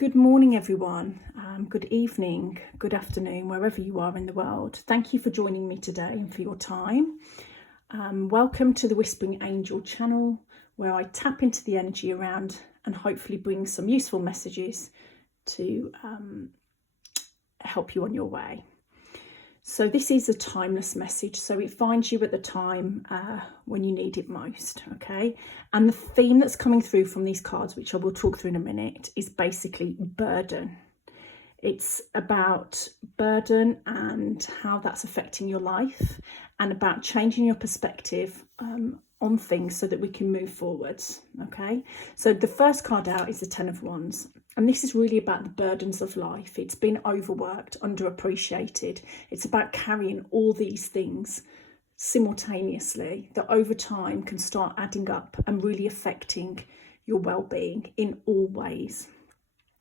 Good morning, everyone. Good evening, good afternoon, wherever you are in the world. Thank you for joining me today and for your time. Welcome to the Whispering Angel channel, where I tap into the energy around and hopefully bring some useful messages to help you on your way. So this is a timeless message, so it finds you at the time when you need it most, okay? And the theme that's coming through from these cards, which I will talk through in a minute, is basically burden. It's about burden and how that's affecting your life, and about changing your perspective on things so that we can move forwards, okay? So the first card out is the Ten of Wands. And this is really about the burdens of life. It's been overworked, underappreciated. It's about carrying all these things simultaneously that over time can start adding up and really affecting your well-being in all ways.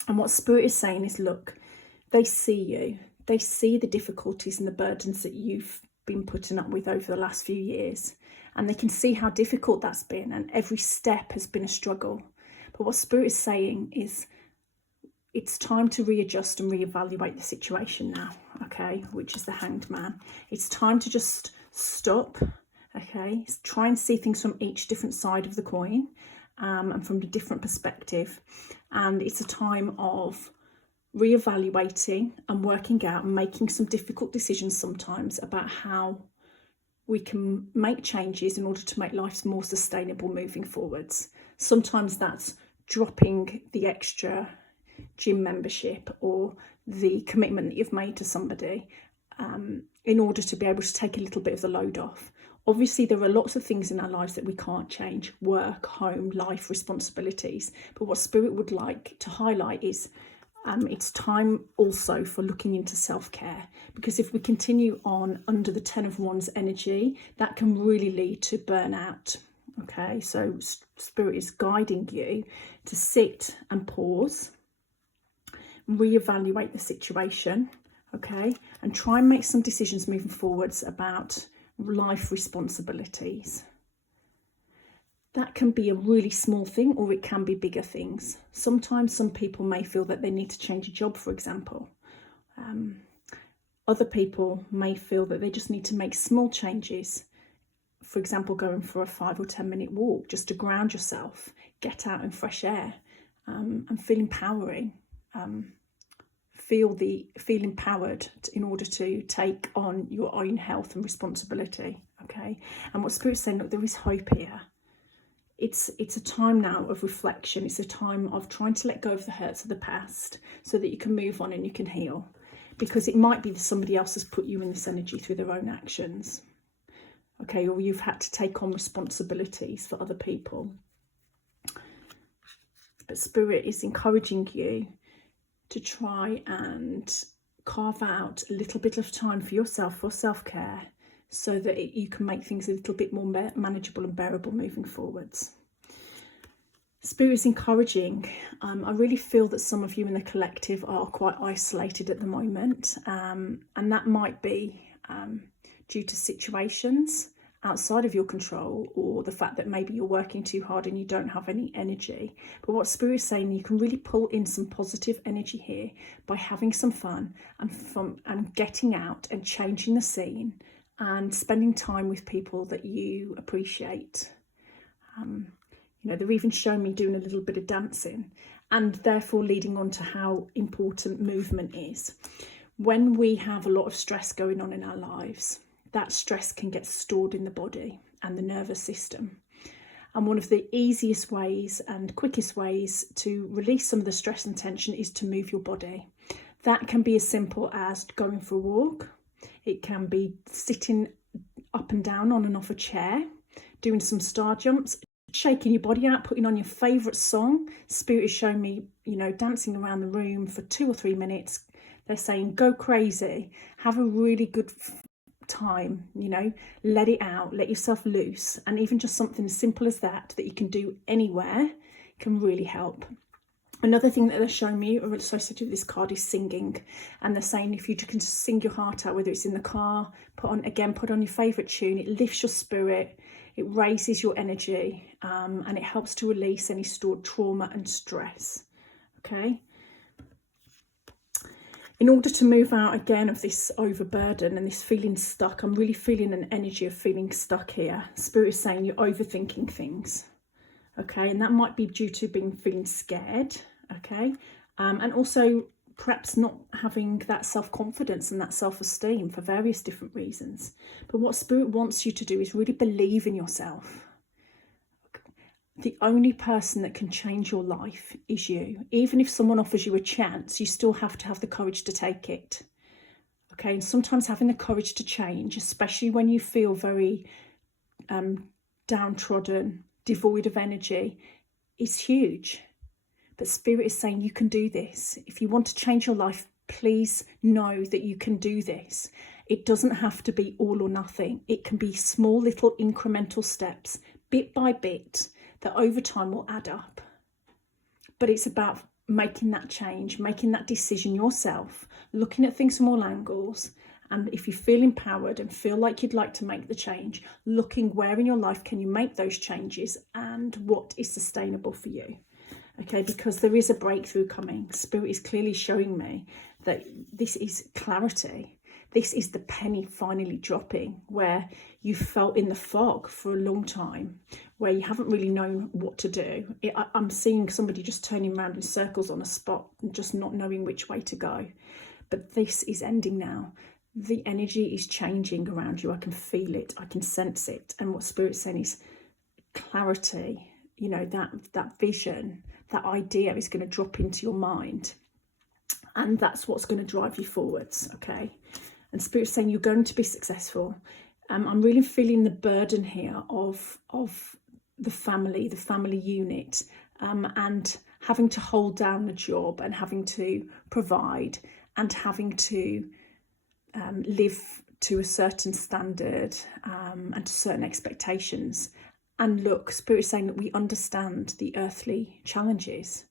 And what Spirit is saying is, look, they see you. They see the difficulties and the burdens that you've been putting up with over the last few years. And they can see how difficult that's been. And every step has been a struggle. But what Spirit is saying is, it's time to readjust and reevaluate the situation now, okay, which is the Hanged Man. It's time to just stop, okay, try and see things from each different side of the coin and from a different perspective. And it's a time of reevaluating and working out and making some difficult decisions sometimes about how we can make changes in order to make life more sustainable moving forwards. Sometimes that's dropping the extra gym membership or the commitment that you've made to somebody in order to be able to take a little bit of the load off. Obviously, there are lots of things in our lives that we can't change: work, home, life, responsibilities. But what Spirit would like to highlight is it's time also for looking into self-care, because if we continue on under the Ten of Wands energy, that can really lead to burnout. Okay, so Spirit is guiding you to sit and pause, reevaluate the situation, okay, and try and make some decisions moving forwards about life responsibilities. That can be a really small thing, or it can be bigger things. Sometimes some people may feel that they need to change a job, for example. Other people may feel that they just need to make small changes. For example, going for a 5 or 10 minute walk just to ground yourself, get out in fresh air, and feel empowering. Feel empowered in order to take on your own health and responsibility, okay? And what Spirit's saying, look, there is hope here. It's a time now of reflection. It's a time of trying to let go of the hurts of the past so that you can move on and you can heal, because it might be that somebody else has put you in this energy through their own actions, okay, or you've had to take on responsibilities for other people. But Spirit is encouraging you to try and carve out a little bit of time for yourself, for self-care, so that you can make things a little bit more manageable and bearable moving forwards. Spirit is encouraging. I really feel that some of you in the collective are quite isolated at the moment, and that might be due to situations outside of your control, or the fact that maybe you're working too hard and you don't have any energy. But what Spirit is saying, you can really pull in some positive energy here by having some fun and getting out and changing the scene and spending time with people that you appreciate. They've even shown me doing a little bit of dancing, and therefore leading on to how important movement is. When we have a lot of stress going on in our lives, that stress can get stored in the body and the nervous system. And one of the easiest ways and quickest ways to release some of the stress and tension is to move your body. That can be as simple as going for a walk. It can be sitting up and down on and off a chair, doing some star jumps, shaking your body out, putting on your favourite song. Spirit is showing me, dancing around the room for 2 or 3 minutes. They're saying, go crazy, have a really good time, let it out, let yourself loose. And even just something as simple as that you can do anywhere can really help. Another thing that they're showing me associated with this card is singing, and they're saying if you can just sing your heart out, whether it's in the car, put on your favourite tune, it lifts your spirit, it raises your energy, and it helps to release any stored trauma and stress, okay? In order to move out again of this overburden and this feeling stuck, I'm really feeling an energy of feeling stuck here. Spirit is saying you're overthinking things, okay? And that might be due to feeling scared, okay? And also perhaps not having that self-confidence and that self-esteem for various different reasons. But what Spirit wants you to do is really believe in yourself. The only person that can change your life is you. Even if someone offers you a chance, you still have to have the courage to take it. Okay, and sometimes having the courage to change, especially when you feel very downtrodden, devoid of energy, is huge. But Spirit is saying you can do this. If you want to change your life, please know that you can do this. It doesn't have to be all or nothing. It can be small little incremental steps, bit by bit, that over time will add up. But it's about making that change, making that decision yourself, looking at things from all angles. And if you feel empowered and feel like you'd like to make the change, looking where in your life can you make those changes and what is sustainable for you. Okay, because there is a breakthrough coming. Spirit is clearly showing me that this is clarity. This is the penny finally dropping, where you felt in the fog for a long time, where you haven't really known what to do. I'm seeing somebody just turning around in circles on a spot and just not knowing which way to go. But this is ending now. The energy is changing around you. I can feel it. I can sense it. And what Spirit's saying is clarity. You know, that vision, that idea is going to drop into your mind. And that's what's going to drive you forwards, okay? And Spirit's saying you're going to be successful. I'm really feeling the burden here of the family unit, and having to hold down the job and having to provide and having to live to a certain standard and to certain expectations. And look, Spirit is saying that we understand the earthly challenges.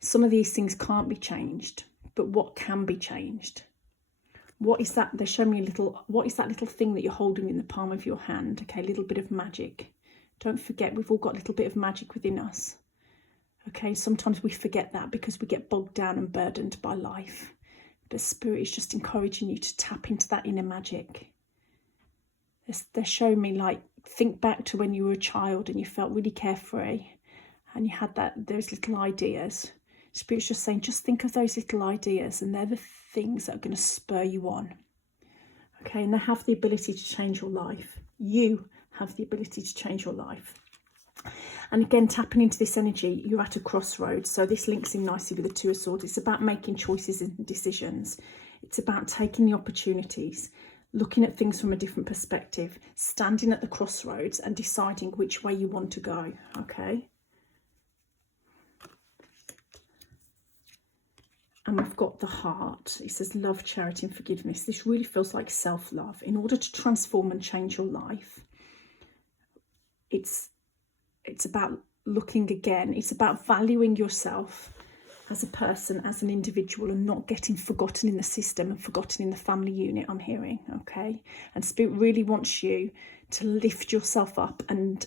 Some of these things can't be changed, but what can be changed? What is that? They're showing me what is that little thing that you're holding in the palm of your hand? Okay, a little bit of magic. Don't forget, we've all got a little bit of magic within us. Okay, sometimes we forget that because we get bogged down and burdened by life. But Spirit is just encouraging you to tap into that inner magic. They're showing me, like, think back to when you were a child and you felt really carefree and you had those little ideas. Spirit's just saying, just think of those little ideas, and they're the things that are going to spur you on. Okay, and they have the ability to change your life. You have the ability to change your life. And again, tapping into this energy, you're at a crossroads. So this links in nicely with the Two of Swords. It's about making choices and decisions. It's about taking the opportunities, looking at things from a different perspective, standing at the crossroads and deciding which way you want to go, okay? And we've got the heart. It says love, charity and forgiveness. This really feels like self-love. In order to transform and change your life, it's about looking again. It's about valuing yourself as a person, as an individual, and not getting forgotten in the system and forgotten in the family unit, I'm hearing, okay? And Spirit really wants you to lift yourself up and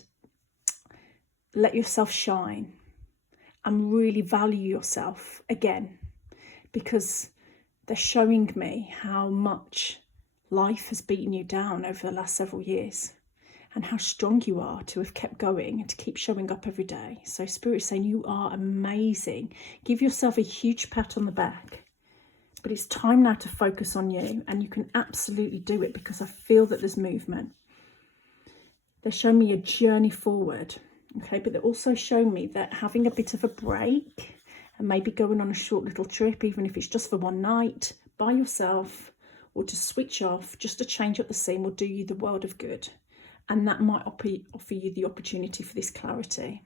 let yourself shine and really value yourself again, because they're showing me how much life has beaten you down over the last several years and how strong you are to have kept going and to keep showing up every day. So Spirit is saying you are amazing. Give yourself a huge pat on the back. But it's time now to focus on you, and you can absolutely do it, because I feel that there's movement. They're showing me a journey forward, okay? But they're also showing me that having a bit of a break and maybe going on a short little trip, even if it's just for one night by yourself, or to switch off, just to change up the scene, will do you the world of good. And that might offer you the opportunity for this clarity.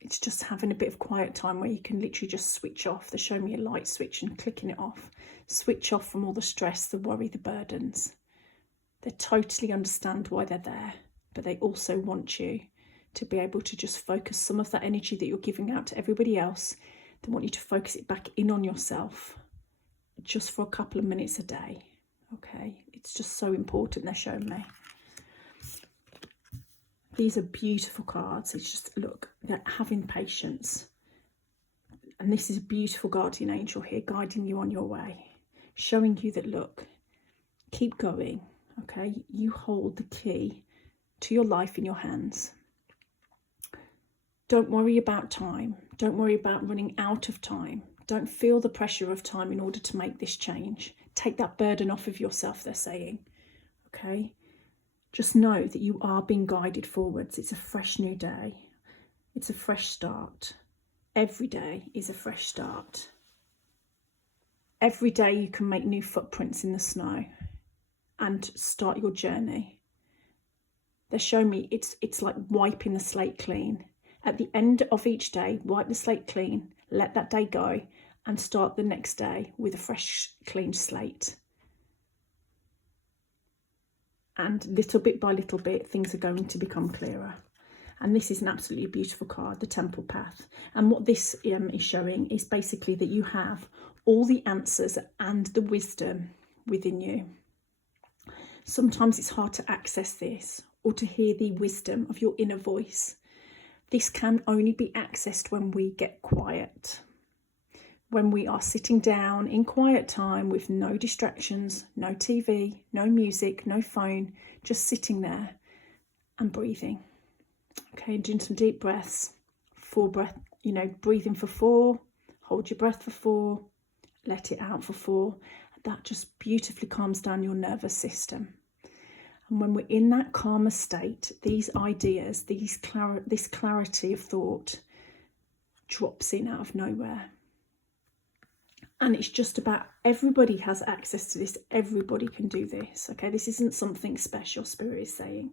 It's just having a bit of quiet time where you can literally just switch off. They're showing me a light switch and clicking it off. Switch off from all the stress, the worry, the burdens. They totally understand why they're there, but they also want you to be able to just focus some of that energy that you're giving out to everybody else. They want you to focus it back in on yourself, just for a couple of minutes a day, okay? It's just so important, they're showing me. These are beautiful cards. It's just, look, they're having patience. And this is a beautiful guardian angel here, guiding you on your way, showing you that, look, keep going, okay? You hold the key to your life in your hands. Don't worry about time. Don't worry about running out of time. Don't feel the pressure of time in order to make this change. Take that burden off of yourself, they're saying, okay? Just know that you are being guided forwards. It's a fresh new day. It's a fresh start. Every day is a fresh start. Every day you can make new footprints in the snow and start your journey. They're showing me it's like wiping the slate clean. At the end of each day, wipe the slate clean, let that day go, and start the next day with a fresh, clean slate. And little bit by little bit, things are going to become clearer. And this is an absolutely beautiful card, the Temple Path. And what this is showing is basically that you have all the answers and the wisdom within you. Sometimes it's hard to access this or to hear the wisdom of your inner voice. This can only be accessed when we get quiet. When we are sitting down in quiet time with no distractions, no TV, no music, no phone, just sitting there and breathing. Okay, doing some deep breaths. 4 breath, breathe in for 4, hold your breath for 4, let it out for 4. That just beautifully calms down your nervous system. And when we're in that calmer state, these ideas, this clarity of thought drops in out of nowhere. And it's just about, everybody has access to this. Everybody can do this. Okay, this isn't something special, Spirit is saying.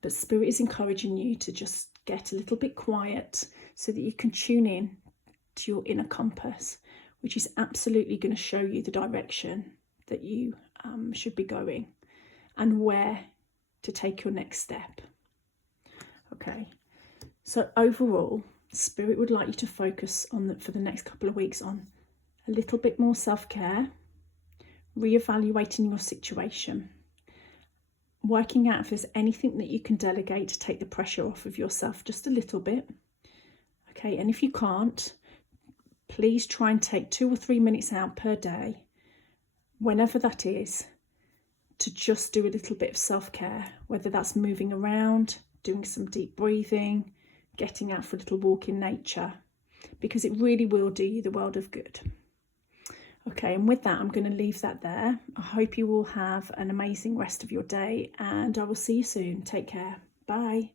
But Spirit is encouraging you to just get a little bit quiet so that you can tune in to your inner compass, which is absolutely going to show you the direction that you should be going and where to take your next step. Okay, so overall, Spirit would like you to focus on for the next couple of weeks on a little bit more self-care, reevaluating your situation, working out if there's anything that you can delegate to take the pressure off of yourself just a little bit. Okay, and if you can't, please try and take 2 or 3 minutes out per day, whenever that is, to just do a little bit of self-care, whether that's moving around, doing some deep breathing, getting out for a little walk in nature, because it really will do you the world of good. Okay, and with that, I'm going to leave that there. I hope you all have an amazing rest of your day, and I will see you soon. Take care. Bye.